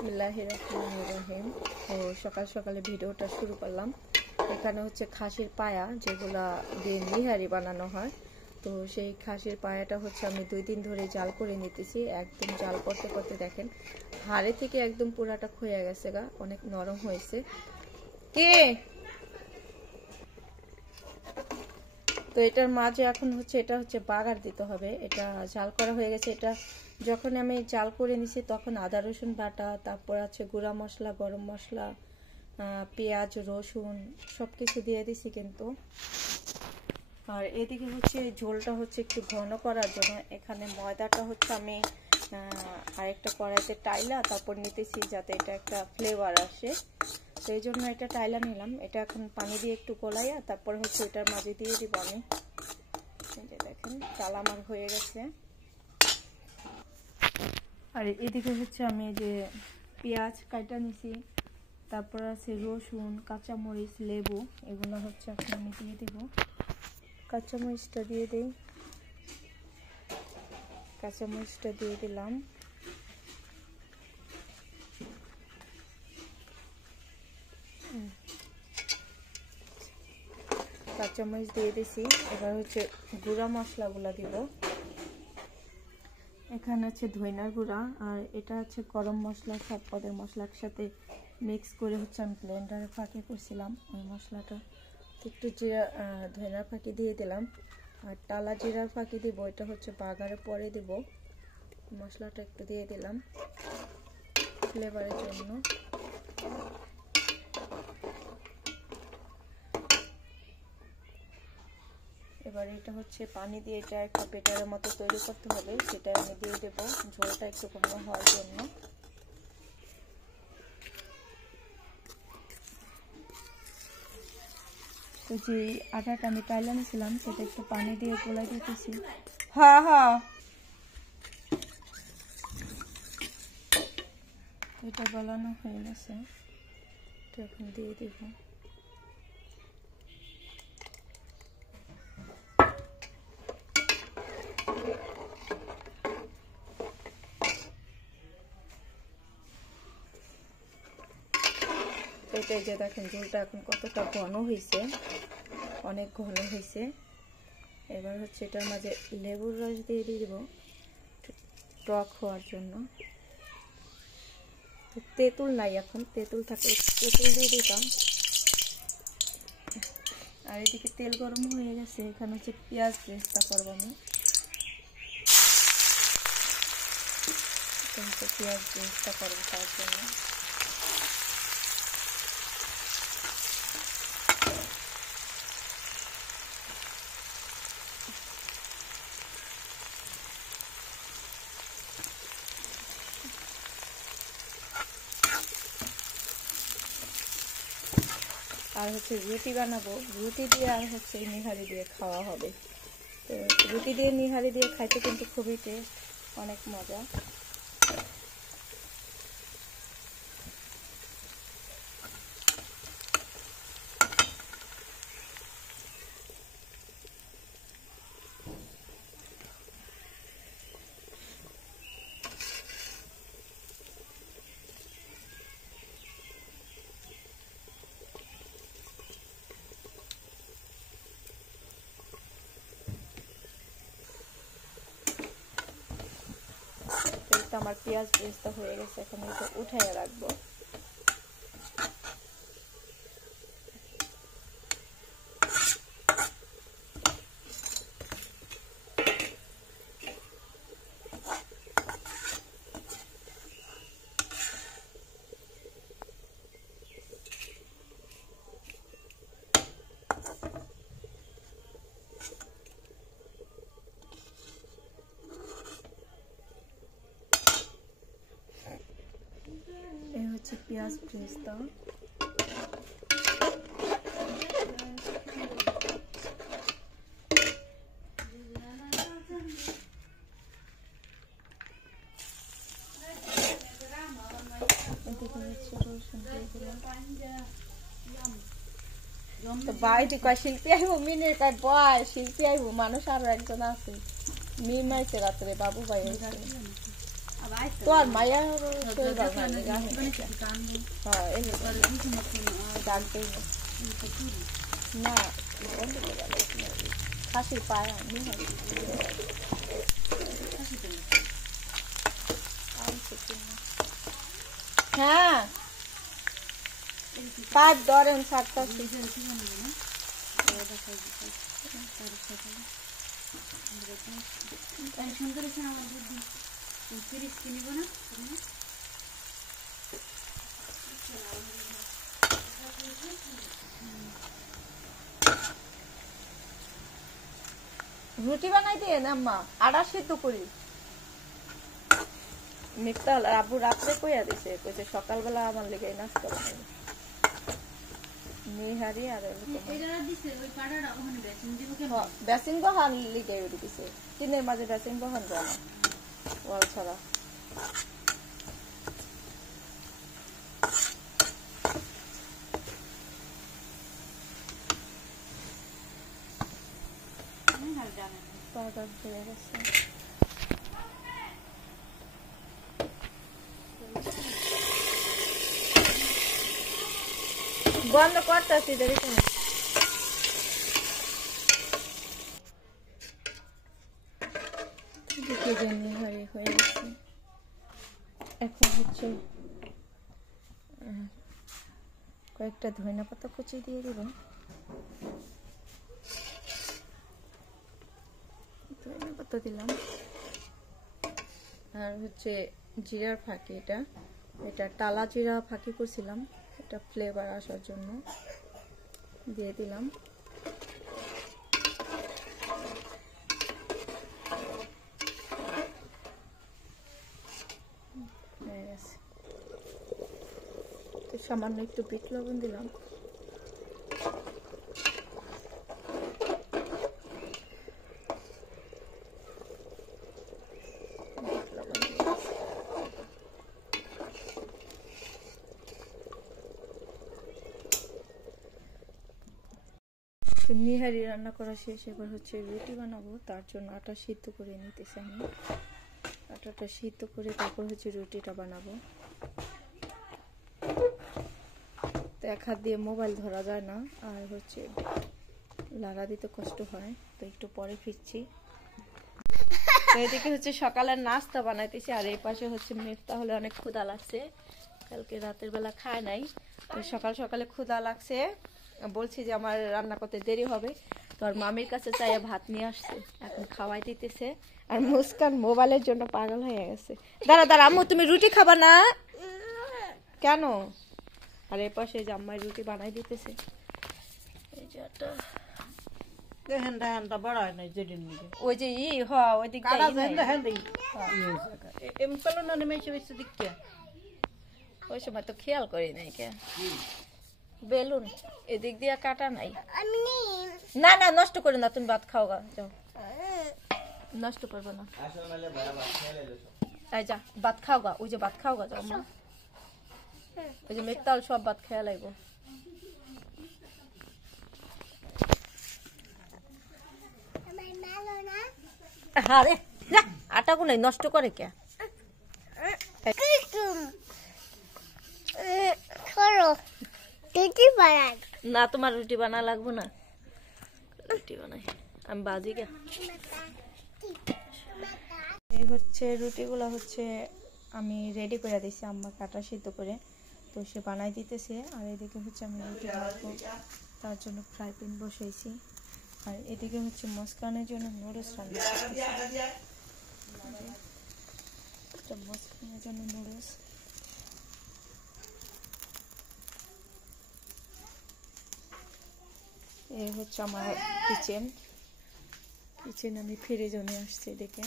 বিসমিল্লাহির রহমানির রহিম। তো সকাল সকালে ভিডিওটা শুরু করলাম। এখানে হচ্ছে খাসির পায়া, যেগুলা দিয়ে নিহারি বানানো হয়। তো সেই খাসির পায়াটা হচ্ছে আমি 2 দিন ধরে জাল করে নিতেছি। একদম জাল করতে করতে দেখেন হাড়ে থেকে একদম পুরাটা ক্ষয়ে গেছে গা, অনেক নরম হয়েছে। কে তো এটার মাঝে এখন হচ্ছে এটা হচ্ছে বাগার দিতে হবে। এটা জাল করা হয়ে গেছে। এটা যখন আমি জাল করে নিছি তখন আদা রসুন বাটা, তারপর আছে গুঁড়া মশলা, গরম মশলা, পেঁয়াজ, রসুন সব কিছু দিয়ে দিছি কিন্তু। আর এদিকে হচ্ছে ঝোলটা হচ্ছে একটু ঘন করার জন্য এখানে ময়দাটা হচ্ছে আমি আরেকটা কড়াইতে টাইলা তারপর নিতেছি, যাতে এটা একটা ফ্লেভার আসে। সেই জন্য এটা টাইলা নিলাম। এটা এখন পানি দিয়ে একটু গলাইয়া তারপরে হচ্ছে এটার মাঝে দিয়ে দিব আমি। এই যে দেখেন চাল আমার হয়ে গেছে। আর এদিকে হচ্ছে আমি যে পেঁয়াজ কাটা নিছি, তারপর আছে রসুন, কাঁচামরিচ, লেবু, এগুলো হচ্ছে এখন আমি দিয়ে দিব। কাঁচামরিচটা দিয়ে দিই, কাঁচামরিচটা দিয়ে দিলাম। কাঁচামরিচ দিয়ে দিছি। এবার হচ্ছে গুঁড়া মশলাগুলো দিব। এখানে হচ্ছে ধইনার গুঁড়া, আর এটা হচ্ছে গরম মশলা, সব পদের মশলা একসাথে মিক্স করে হচ্ছে আমি ব্লেন্ডারে ফাঁকি করছিলাম ওই মশলাটা। একটু জিরা ধইনার ফাঁকি দিয়ে দিলাম, আর টালা জিরার ফাঁকি দিব, এটা হচ্ছে বাগারে পরে দিব। মশলাটা একটু দিয়ে দিলাম ফ্লেভারের জন্য। এবার এটা হচ্ছে পানি দিয়ে এটা একটা বেটারের মতো তৈরি করতে হবে, সেটা আমি দিয়ে দেব ঝোলটা একটু ঘন হওয়ার জন্য। তো যে আটাটা আমি টাইলা নিয়েছিলাম সেটা একটু পানি দিয়ে গোলাই দিতেছি। হ্যাঁ হ্যাঁ, এটা গলানো হয়ে গেছে, তো এখন দিয়ে দেব। এটাই যে দেখেন ঝোলটা এখন কতটা ঘন হয়েছে, অনেক ঘন হয়েছে। এবার হচ্ছে এটার মাঝে লেবুর রস দিয়ে দিব টক হওয়ার জন্য। তো তেঁতুল নাই, এখন তেঁতুল থাকলে তেঁতুল দিয়ে দিতাম। আর এদিকে তেল গরম হয়ে গেছে, এখানে হচ্ছে পেঁয়াজ বেরেস্তা করবো আমি। পেঁয়াজ বেরেস্তা করবো তার জন্য। আর হচ্ছে রুটি বানাবো, রুটি দিয়ে আর হচ্ছে নিহারি দিয়ে খাওয়া হবে। তো রুটি দিয়ে নিহারি দিয়ে খাইতে কিন্তু খুবই টেস্ট, অনেক মজা। আমার পেঁয়াজ বেরেস্তা হয়ে গেছে, এখন এটা উঠাইয়া রাখবো। এই হচ্ছে পেঁয়াজ বেরেস্তা। বাইরে কয় শিল্পী আইব, মিনের কয় বয় শিল্পী আইব, মানুষ আরো একজন আছে। মিম আইছে রাত্রে, বাবু ভাই আইছে। তোর মায়া ডাকবে না খাসি পায় হ্যাঁ পাঁচ ধরেন 7টা সুন্দর আমার বুদ্ধি 30 কিনিব না রুটি বানাই দিয়ে না আম্মা আটা সিদ্ধ করি মিত্তাল আবু রাত্রে কইয়া দিছে কইছে সকালবেলা আমার লেগে নাস্তা বানাই নিহারি আর বেসিং বহান লিগে দিছে তিনের মাঝে বেসিং বহান জানা ওয়াল ছাড়া পাউডার দিয়ে গেছে বন্ধ করতেছি দেখি হয়ে গেছে এখন হচ্ছে কয়েকটা ধনিয়া পাতা কুচি দিয়ে দিব ধনিয়া পাতা দিলাম আর হচ্ছে জিরার ফাঁকি এটা টালা জিরা ফাঁকি করছিলাম এটা ফ্লেভার আসার জন্য দিয়ে দিলাম তো সামান্য একটু বিট লবণ দিলাম নিহারি রান্না করা শেষ এবার হচ্ছে রুটি বানাবো তার জন্য আটা সিদ্ধ করে নিতেছি আমি আটাটা সিদ্ধ করে তারপর হচ্ছে রুটিটা বানাবো তো এক হাত দিয়ে মোবাইল ধরা যায় না আর হচ্ছে লাগা দিতে কষ্ট হয় তো একটু পরে ফিরছি তো এদিকে হচ্ছে সকালের নাস্তা বানাইতেছি আর এই পাশে হচ্ছে মেফতা হলে অনেক ক্ষুধা লাগছে কালকে রাতের বেলা খায় নাই তো সকাল সকালে ক্ষুধা লাগছে বলছি যে আমার রান্না করতে দেরি হবে তো আর মামির কাছে চাই ভাত নিয়ে আসছে এখন খাওয়াই দিতেছে আর মুস্কান মোবাইলের জন্য পাগল হয়ে গেছে দাঁড়া দাঁড়া আম্মু তুমি রুটি খাবা না কেন আর এই পাশে যে আম্মাই রুটি বানাই দিতেছে এই যে ওই যে ওই দিক ওই সময় তো খেয়াল করি নাই কে বেলুন এদিক দিয়ে কাটা নাই না না নষ্ট করে না তুমি ভাত খাও গা যাও নষ্ট করবো না যা ভাত খাও গা ওই যে ভাত খাও গা যাও মা ওই যে মেঘতাল সব ভাত খেয়া লাগবো আরে আটা গুলো নষ্ট করে কে না তোমার রুটি বানা লাগবো না রুটি বানাই আমি বাজি গে এই হচ্ছে রুটিগুলো হচ্ছে আমি রেডি করে দিয়েছি আম্মা কাটা সিদ্ধ করে তো সে বানাই দিতেছে আর এদিকে হচ্ছে আমি রুটি ভাজবো তার জন্য ফ্রাই প্যান বসাইছি আর এদিকে হচ্ছে মুস্কানের জন্য নুডলস রান্না করতেছি মুস্কানের জন্য নুডলস এই হচ্ছে আমার কিচেন আমি ফিরে জমে আসছি দেখে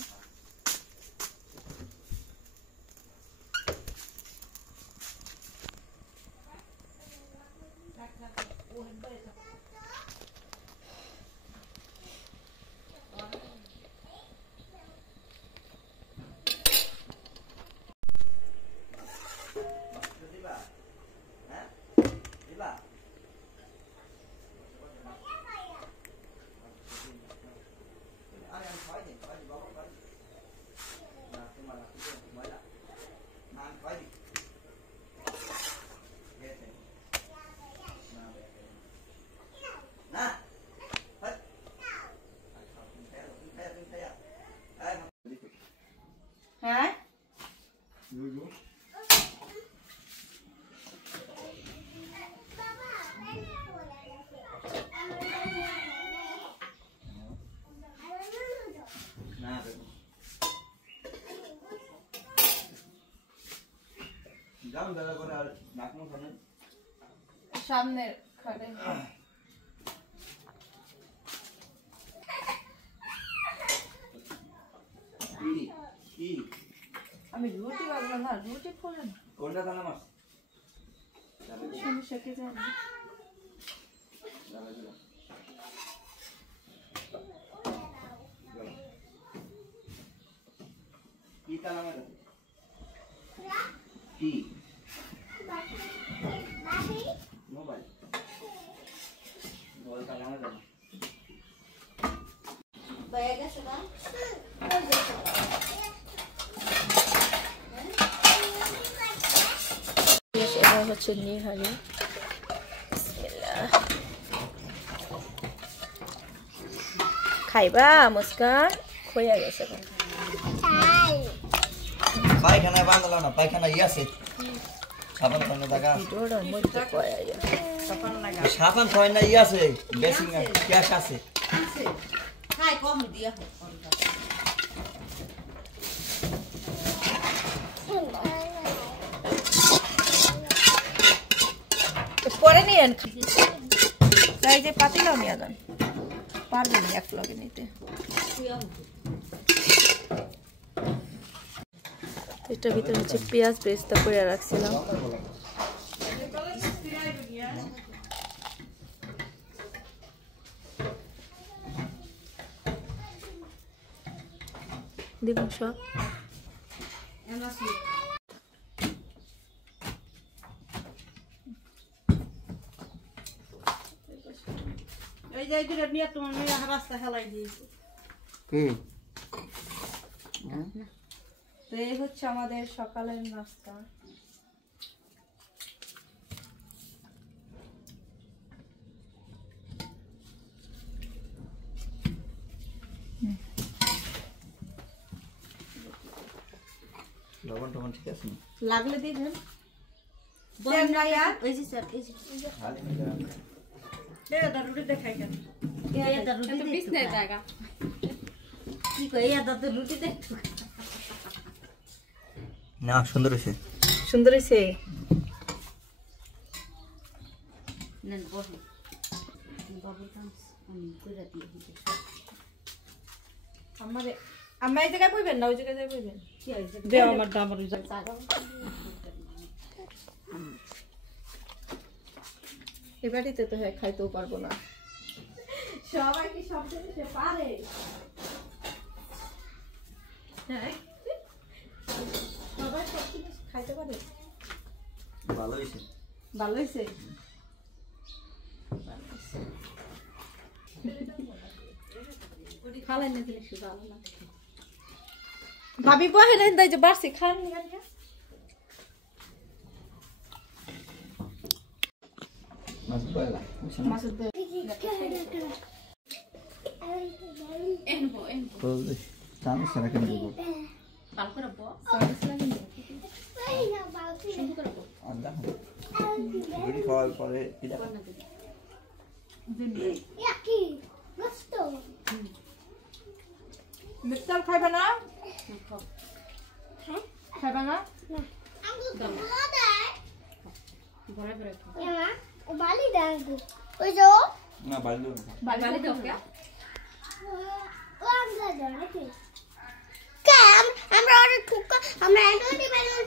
সামনের খাটে আমি রুটি বানাবো না, রুটি করলাম কোনটা দানা মাছ সমস্যা কি জানি কি দানা মাছ কি মোবাইল মোবাইল দানা মাছ বাইরে গেছে না এটা হচ্ছে নিহারি খাইবা মুস্কান খইয়া গেছে পায়খানায় বাঁধলাম না পায়খানা আছে সাবান থয়না টাকা ভিডিওটার মধ্যে কয়া সাবান থয়না আছে বেসিং ক্যাশ আছে খাই কম দিয়া হোক পরে নিয়েন তাই যে পাতিলাও নিয়ে যান পারবেন এক লগে নিতে এটার ভিতরে হচ্ছে পেঁয়াজ বেরেস্তা করে রাখছিলাম দেখুন সব এই যে এইটা নিয়ে তোমার মেয়ে রাস্তা হেলাই দিয়েছে কি তো এই হচ্ছে আমাদের সকালের নাস্তা লবণ টবণ ঠিক আছে লাগলে দিবেন বলেন না ইয়া এই যে স্যার এই যে খালি এটা রুটি দেখাই কেন এটা রুটি তো বিছনায় জায়গা কি কই এটা তো রুটি দেখ না সুন্দর হয়েছে সুন্দর হয়েছে নেন বসে বাবুর কাম আমি কইরা দিয়ে দিতে আমারে আমরা এই জায়গায় বইবেন না ওই জায়গায় যাই বইবেন কি হইছে দেও আমার ডাবর জায়গা এই বাড়িতে তো হ্যাঁ খাইতেও পারবো না সবাই কি সব জিনিসে পারে হ্যাঁ সবাই সব জিনিস খাইতে পারে ভালো হয়েছে ভালো হয়েছে খালাই না দিলে শুধু ভালো না ভাবি বহে না যে বাড়ছি খান মাছ বয়লা মাছের দই এনবো এনবো তো জানো সারা কেন দেবো ভালো করে বো সার্ভিস লাগে না সুন্দর করে বো আর দেখো রুটি খাওয়ার পরে এটা মিক্সচার খাইবে না খাইবে না ভরে ভরে খাও না বাড়লো বালি দাও কে আমরা অনেক ঠুকা আমরা এডলটি বেলুন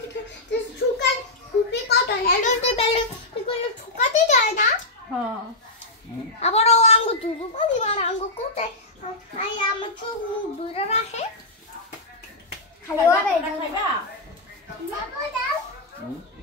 ঠুকান খুবই কত এডলটি বেলুন এগুলো ঠুকাতে যায় না হ্যাঁ আবার ও আঙ্গু দুধ বলি মানে আঙ্গু কোথায় আই আমার চোখ মুখ দূরে রাখে খালি ওরে খাইবা বাবা দাও হুম